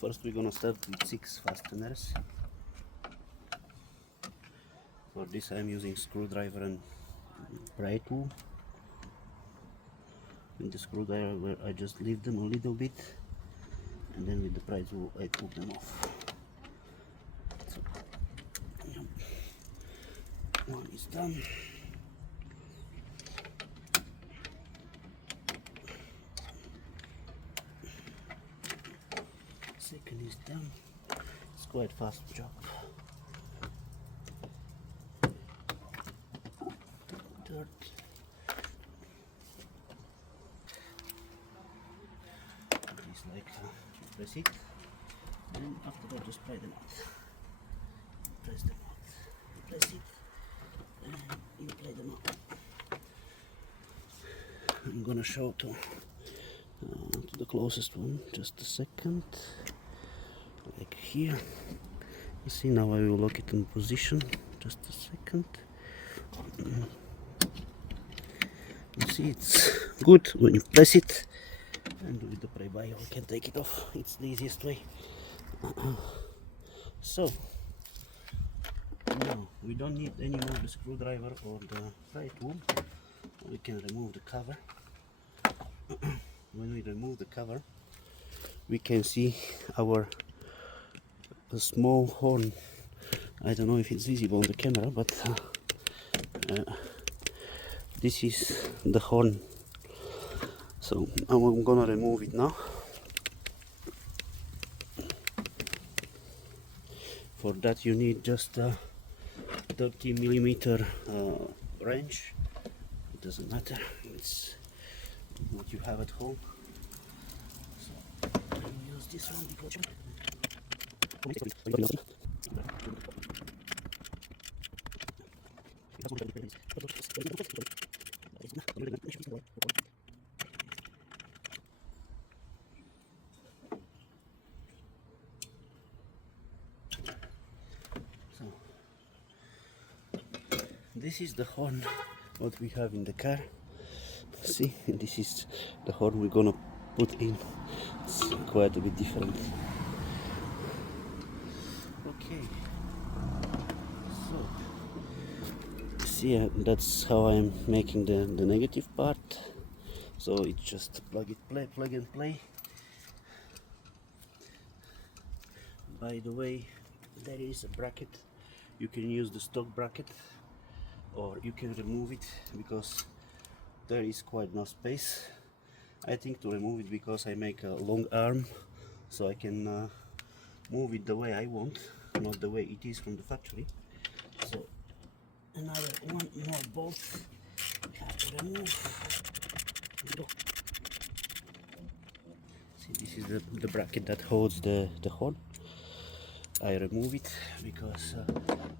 First we're gonna start with 6 fasteners. For this I'm using screwdriver and pry tool. With the screwdriver I just lift them a little bit, and then with the pry tool I pull them off. So, one is done. Second is done. It's quite fast job. Third. Please press it, and after that just pry them out. Press them out. Press it, and you pry them out. I'm gonna show to the closest one. Just a second. Like here. You see, now I will lock it in position. Just a second. You see, it's good when you press it, and with the pry bar you can take it off. It's the easiest way. So now we don't need any more the screwdriver or the pry tool. We can remove the cover. When we remove the cover, we can see our small horn. I don't know if it's visible on the camera, but this is the horn. So I'm gonna remove it now. For that you need just a 30mm wrench. It doesn't matter, it's what you have at home. So I use this one because this is the horn what we have in the car. See, this is the horn we're gonna put in. It's quite a bit different. Okay, so see, that's how I'm making the negative part. So it's just plug and play. By the way, there is a bracket. You can use the stock bracket, or you can remove it because there is quite no space. I think to remove it because I make a long arm, so I can move it the way I want, not the way it is from the factory. So another one more bolt we have to remove. See, this is the bracket that holds the horn. I remove it because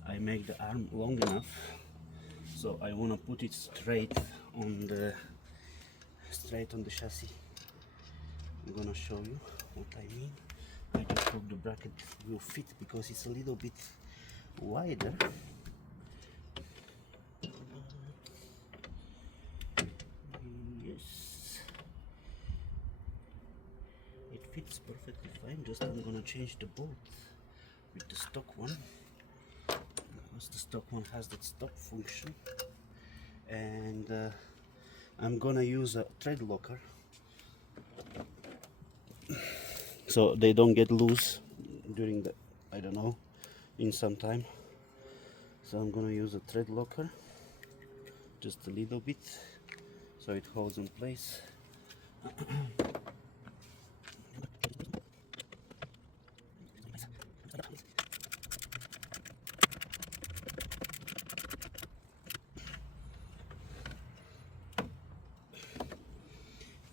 I make the arm long enough, so I want to put it straight on the chassis. I'm gonna show you what I mean. I just hope the bracket will fit because it's a little bit wider. Yes, it fits perfectly fine. Just I'm gonna change the bolt with the stock one, because the stock one has that stop function, and I'm gonna use a thread locker so they don't get loose during the, I don't know, in some time. So I'm gonna use a thread locker just a little bit so it holds in place.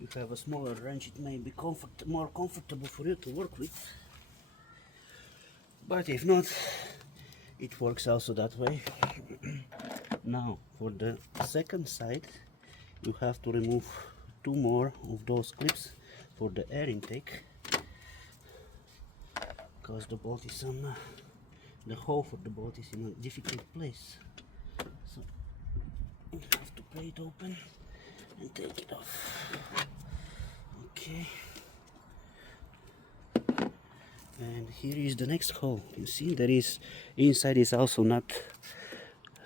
If you have a smaller wrench, it may be more comfortable for you to work with, but if not, it works also that way. Now for the second side, you have to remove 2 more of those clips for the air intake, because the bolt is on the hole for the bolt is in a difficult place. So you have to pry it open and take it off. Okay, And here is the next hole. You see there is inside is also nut,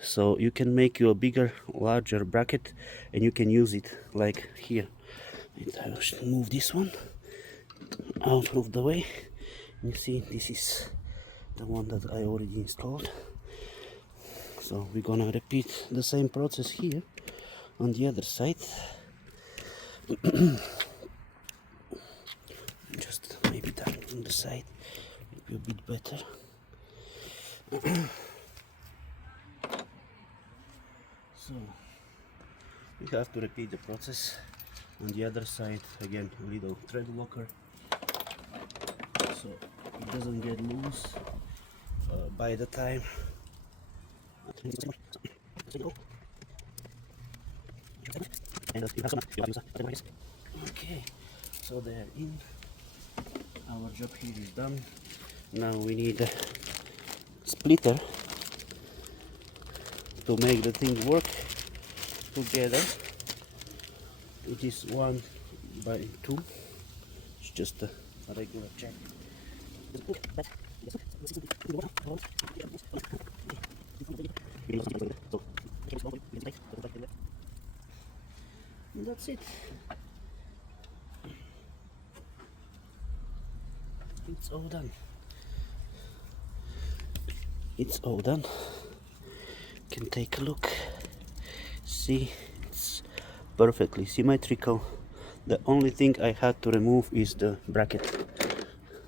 so you can make you a bigger, larger bracket, and you can use it like here. And I should move this one out of the way. You see, this is the one that I already installed. So we're gonna repeat the same process here on the other side. Just maybe down on the side would be a bit better. So we have to repeat the process on the other side. Again, a little thread locker, so it doesn't get loose by the time. Okay, so they're in. Our job here is done. Now we need a splitter to make the thing work together. It is 1 by 2. It's just a regular check. And that's it. It's all done. It's all done. You can take a look. See, it's perfectly symmetrical. The only thing I had to remove is the bracket.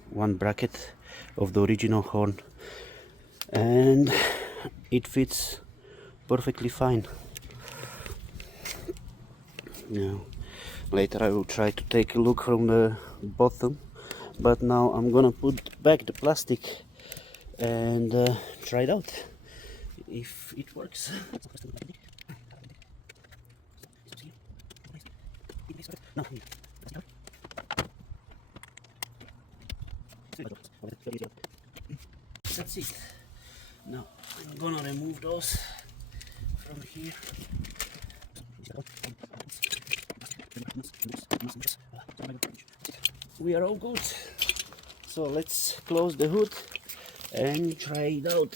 One bracket of the original horn. And it fits perfectly fine. Now, later I will try to take a look from the bottom. But now I'm gonna put back the plastic and try it out if it works. That's it. Now I'm gonna remove those from here. We are all good. So let's close the hood and try it out.